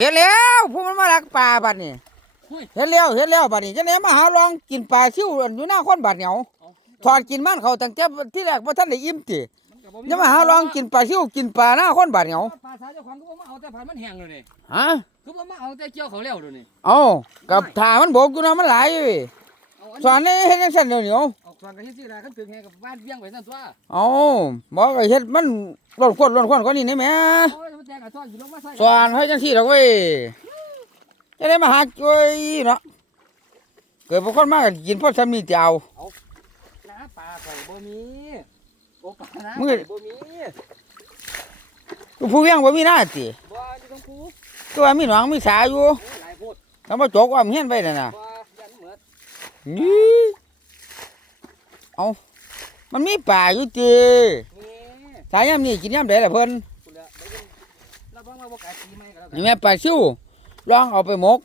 เห็นแล้วพวกมันมาลักปลาบัดนี้หุ้ยเห็นแล้วเห็นแล้วบัดนี้จะไหนมาหาลองกินปลาซิวอยู่หน้าคนบัดเหนียวเอาถอดกินมันเขาตั้งแต่ที่แรกว่าท่านได้อิ่มติมันก็บ่จะมาหาลองกินปลาซิวกินปลาหน้าคนบัดเหนียวปลาสาวเจ้าของก็บ่มาเอาแต่ผ่านมันแห้งเลยนี่ฮะคือบ่มาเอาแต่เกี่ยวเขาแล้วเดี๋ยวนี้เอากับถามันโบกอยู่นะมันหลายอยู่เว้ยเอาอันสอนนี่เฮ็ดจังซั่นเดี๋ยวนี้เอาเอาสอนกันที่สิล่ะคันถึงแห้งกับบ้านเลี้ยงไว้ซั่นตัวเอาบอกก็เฮ็ดมันร้อนควนร้อนควนกว่านี้นี่แหมโอ้ยมันแตกกับสอนอยู่ลงมาใส่สอนให้จังซี่ดอกเว้ยจะได้มาหาจ้อยเนาะเกิดบ่คนมาก็กินพอซ้ำนี่จะเอาน้าปลาข่อยบ่มีโอ้ปลาน้ามึงข่อยบ่มีผู้เลี้ยงบ่มีหน้าติบ่อยู่ตรงกูตัวามีหนองมีสาอยู่โอ้หลายโพดแล้วมาจกว่ามันเฮียนไปนั่นน่ะบ่ยันเหมือดนี่เอามันมีป่าอยู่ตินี่สายยามนี้กินยามใดล่ะเพิ่นคุณละได้ยินเราบ้างว่าบ่กล้าตีไม้ก็แล้วกันี่น แม่ปลาซิวลองเอาไปหมก